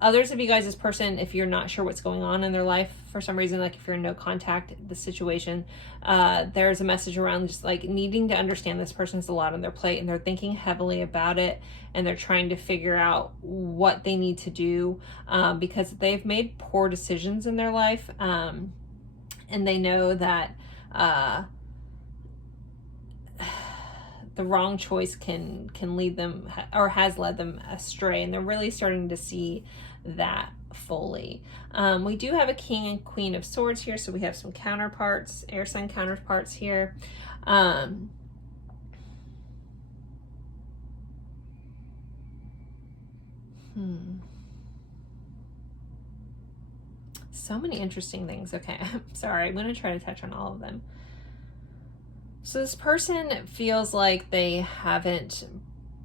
Others of you guys, this person, if you're not sure what's going on in their life for some reason, like if you're in no contact, the situation, there's a message around just like needing to understand this person's a lot on their plate and they're thinking heavily about it and they're trying to figure out what they need to do because they've made poor decisions in their life. And they know that the wrong choice can lead them or has led them astray. And they're really starting to see that fully. We do have a King and Queen of Swords here. So we have some counterparts, air sign counterparts here. So many interesting things. Okay, I'm sorry. I'm going to try to touch on all of them. So this person feels like they haven't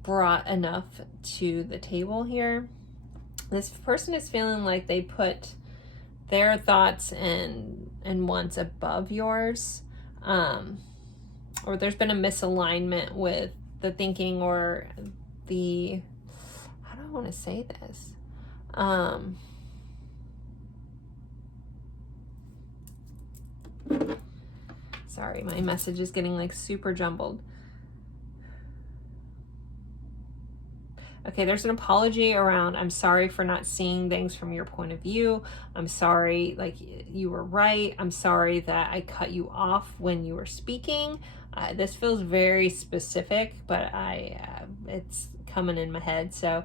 brought enough to the table here. This person is feeling like they put their thoughts and wants above yours. Or there's been a misalignment with the thinking or the, how do I want to say this? Sorry, my message is getting like super jumbled. Okay, there's an apology around, I'm sorry for not seeing things from your point of view. I'm sorry, like you were right. I'm sorry that I cut you off when you were speaking. This feels very specific, but it's coming in my head. So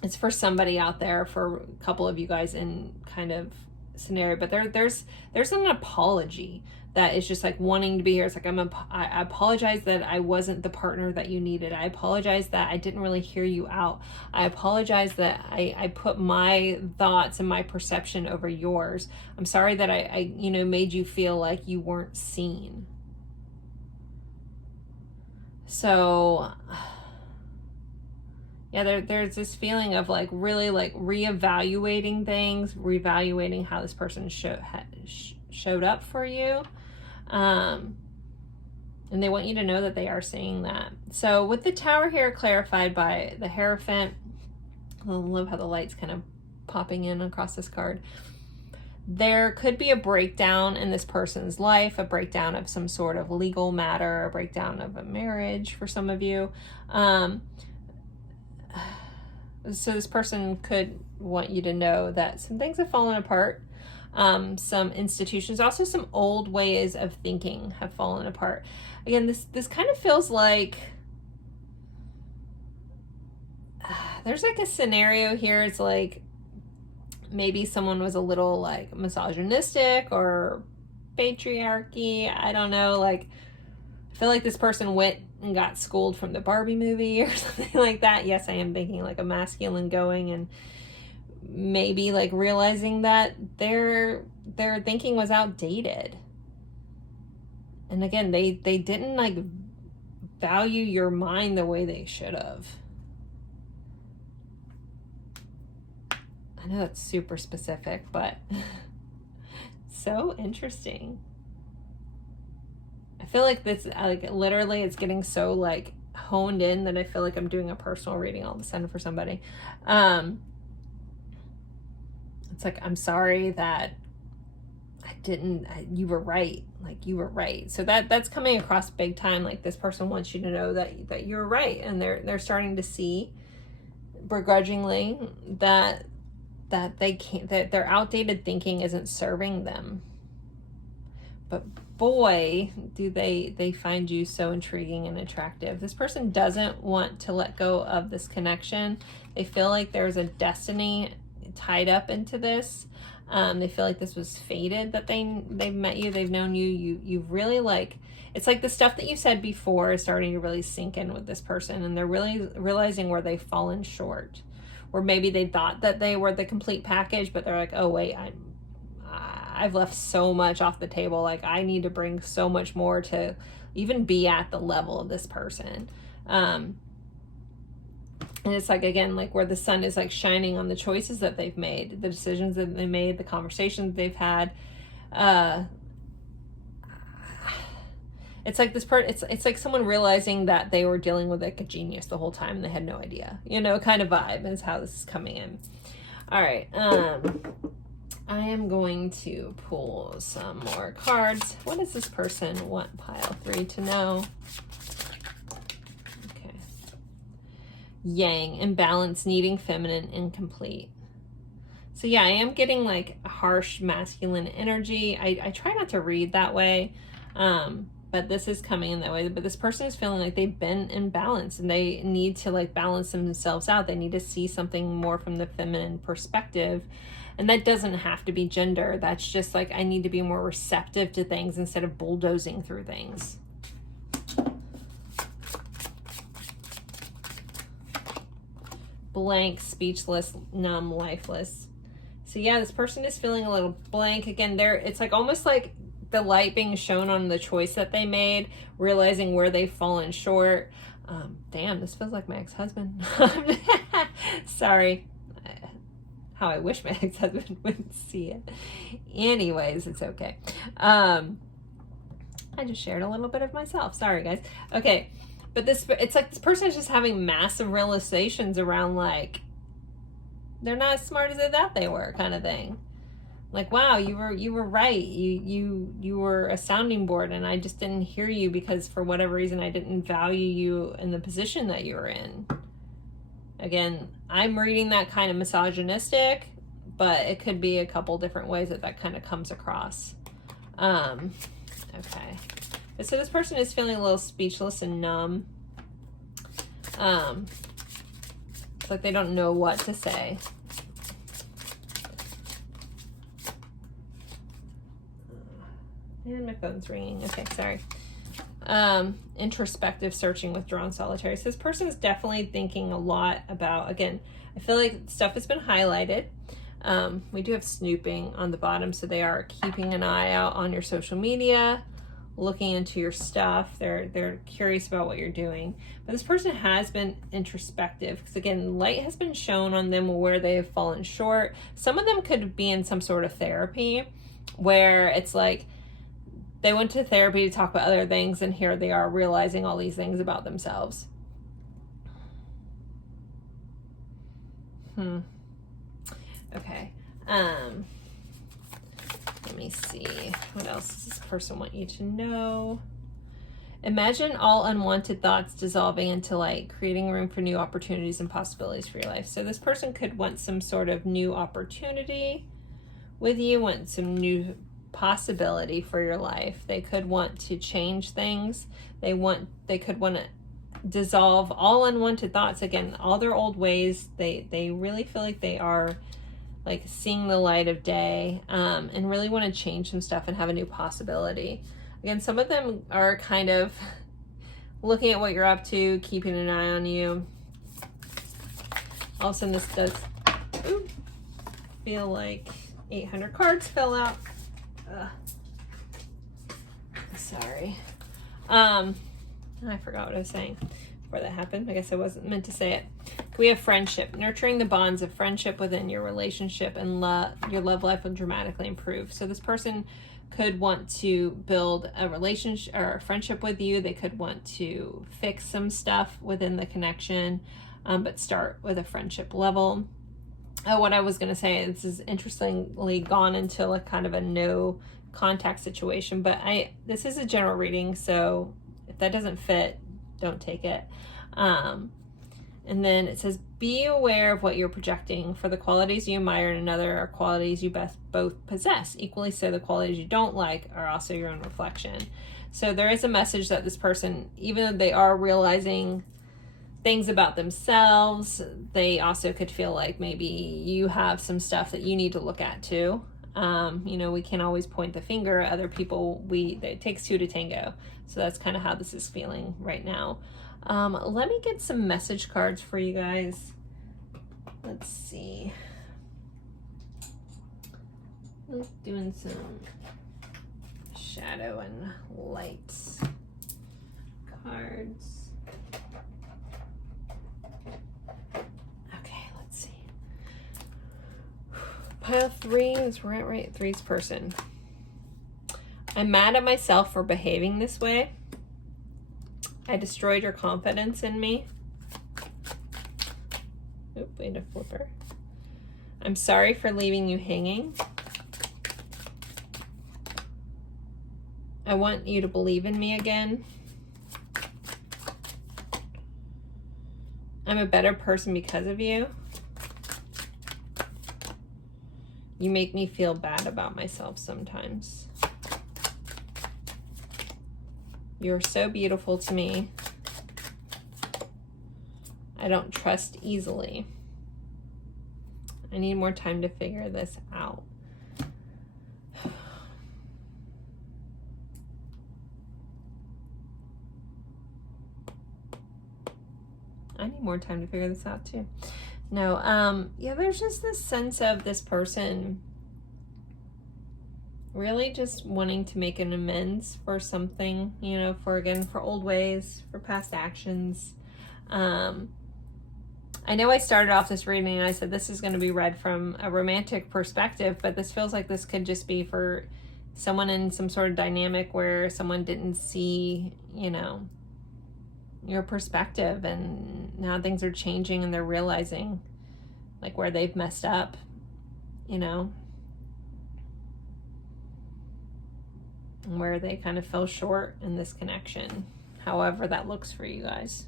it's for somebody out there, for a couple of you guys in kind of scenario, but there's an apology that is just like wanting to be here. It's like, I apologize that I wasn't the partner that you needed. I apologize that I didn't really hear you out. I apologize that I put my thoughts and my perception over yours. I'm sorry that I made you feel like you weren't seen. So yeah, there's this feeling of like really like reevaluating things, reevaluating how this person showed up for you. And they want you to know that they are seeing that. So with the Tower here clarified by the Hierophant, I love how the light's kind of popping in across this card. There could be a breakdown in this person's life, a breakdown of some sort of legal matter, a breakdown of a marriage for some of you. So this person could want you to know that some things have fallen apart. some institutions, also some old ways of thinking have fallen apart. Again, this kind of feels like there's like a scenario here. It's like maybe someone was a little like misogynistic or patriarchy. I don't know. Like, I feel like this person went and got schooled from the Barbie movie or something like that. Yes, I am thinking like a masculine going and maybe like realizing that their thinking was outdated. And again, they didn't like value your mind the way they should have. I know that's super specific, but so interesting. I feel like this, like literally it's getting so like honed in that I feel like I'm doing a personal reading all of a sudden for somebody. It's like, I'm sorry that you were right. Like, you were right. So that's coming across big time. Like, this person wants you to know that you're right. And they're starting to see begrudgingly that they can't, that their outdated thinking isn't serving them. But boy, do they find you so intriguing and attractive. This person doesn't want to let go of this connection. They feel like there's a destiny tied up into this. They feel like this was fated, that they've met you, they've known you, you've really like, it's like the stuff that you said before is starting to really sink in with this person, and they're really realizing where they've fallen short. Or maybe they thought that they were the complete package, but they're like, oh wait, I've left so much off the table. Like, I need to bring so much more to even be at the level of this person. And it's like, again, like where the sun is like shining on the choices that they've made, the decisions that they made, the conversations they've had. It's like this part, it's like someone realizing that they were dealing with like a genius the whole time and they had no idea, you know, kind of vibe is how this is coming in. All right. I am going to pull some more cards. What does this person want pile 3 to know? Okay. Yang, imbalance, needing feminine, incomplete. So yeah, I am getting like a harsh masculine energy. I try not to read that way. But this is coming in that way. But this person is feeling like they've been in balance and they need to like balance themselves out. They need to see something more from the feminine perspective. And that doesn't have to be gender. That's just like, I need to be more receptive to things instead of bulldozing through things. Blank, speechless, numb, lifeless. So yeah, this person is feeling a little blank. Again, it's like almost like the light being shown on the choice that they made, realizing where they've fallen short. Damn, this feels like my ex-husband. Sorry. How I wish my ex-husband wouldn't see it. Anyways, it's okay. I just shared a little bit of myself. Sorry, guys. Okay. But it's like this person is just having massive realizations around like, they're not as smart as they thought they were, kind of thing. Like, wow, you were right. You were a sounding board and I just didn't hear you because for whatever reason I didn't value you in the position that you were in. Again, I'm reading that kind of misogynistic, but it could be a couple different ways that kind of comes across. Okay. So this person is feeling a little speechless and numb. It's like they don't know what to say. And my phone's ringing. Okay, sorry. Introspective, searching, withdrawn, solitary. So this person is definitely thinking a lot about, again, I feel like stuff has been highlighted. We do have snooping on the bottom, so they are keeping an eye out on your social media, looking into your stuff. They're curious about what you're doing. But this person has been introspective because, again, light has been shown on them where they have fallen short. Some of them could be in some sort of therapy where it's like they went to therapy to talk about other things, and here they are realizing all these things about themselves. Okay. Let me see. What else does this person want you to know? Imagine all unwanted thoughts dissolving into light, creating room for new opportunities and possibilities for your life. So this person could want some sort of new opportunity with you, want some new possibility for your life. They could want to change things. They could want to dissolve all unwanted thoughts. Again, all their old ways. They really feel like they are like seeing the light of day, and really want to change some stuff and have a new possibility. Again, some of them are kind of looking at what you're up to, keeping an eye on you. All of a sudden this does feel like 800 cards fell out. Sorry. I forgot what I was saying before that happened. I guess I wasn't meant to say it. We have friendship. Nurturing the bonds of friendship within your relationship and your love life will dramatically improve. So this person could want to build a relationship or a friendship with you. They could want to fix some stuff within the connection, but start with a friendship level. What I was going to say, this is interestingly gone into like kind of a no contact situation, but this is a general reading, so if that doesn't fit, don't take it. And then it says, be aware of what you're projecting, for the qualities you admire in another are qualities you both possess. Equally so, the qualities you don't like are also your own reflection. So there is a message that this person, even though they are realizing things about themselves, they also could feel like maybe you have some stuff that you need to look at too. You know, we can't always point the finger at other people. It takes two to tango. So that's kind of how this is feeling right now. Let me get some message cards for you guys. Let's see. Let's doing some shadow and light cards. Okay, let's see. Pile 3 is right. 3's person. I'm mad at myself for behaving this way. I destroyed your confidence in me. Oop, wait, a flipper. I'm sorry for leaving you hanging. I want you to believe in me again. I'm a better person because of you. You make me feel bad about myself sometimes. You're so beautiful to me. I don't trust easily. I need more time to figure this out. I need more time to figure this out too. No, yeah, there's just this sense of this person really just wanting to make an amends for something, you know, for old ways, for past actions. I know I started off this reading and I said this is going to be read from a romantic perspective, but this feels like this could just be for someone in some sort of dynamic where someone didn't see, you know, your perspective, and now things are changing and they're realizing like where they've messed up, you know, and where they kind of fell short in this connection, however that looks for you guys.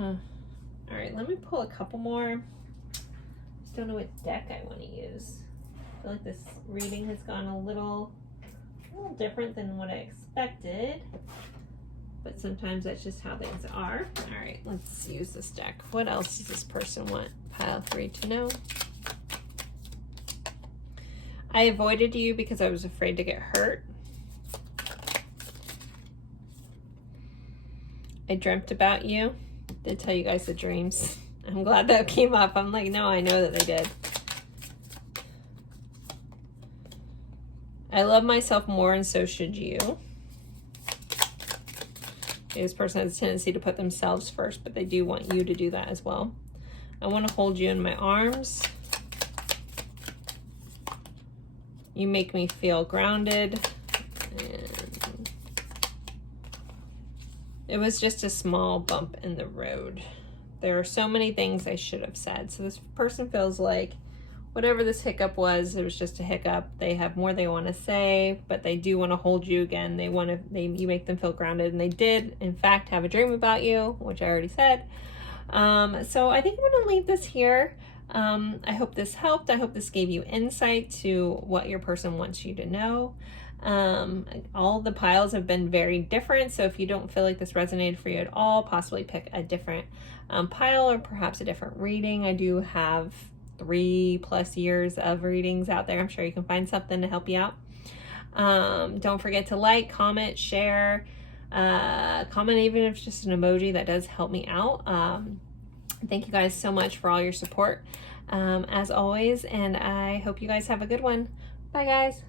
All right, let me pull a couple more. Just don't know what deck I want to use. I feel like this reading has gone a little different than what I expected, but sometimes that's just how things are. All right, let's use this deck. What else does this person want Pile 3 to know? I avoided you because I was afraid to get hurt. I dreamt about you. Did tell you guys the dreams. I'm glad that came up. I'm like, no, I know that they did. I love myself more and so should you. This person has a tendency to put themselves first, but they do want you to do that as well. I want to hold you in my arms. You make me feel grounded. And it was just a small bump in the road. There are so many things I should have said. So this person feels like whatever this hiccup was, it was just a hiccup. They have more they want to say, but they do want to hold you again. You make them feel grounded, and they did, in fact, have a dream about you, which I already said. So I think I'm going to leave this here. I hope this helped. I hope this gave you insight to what your person wants you to know. All the piles have been very different, so if you don't feel like this resonated for you at all, possibly pick a different pile or perhaps a different reading. I do have 3+ years of readings out there. I'm sure you can find something to help you out. Don't forget to like, comment, share, comment even if it's just an emoji. That does help me out. Thank you guys so much for all your support, as always, and I hope you guys have a good one. Bye, guys.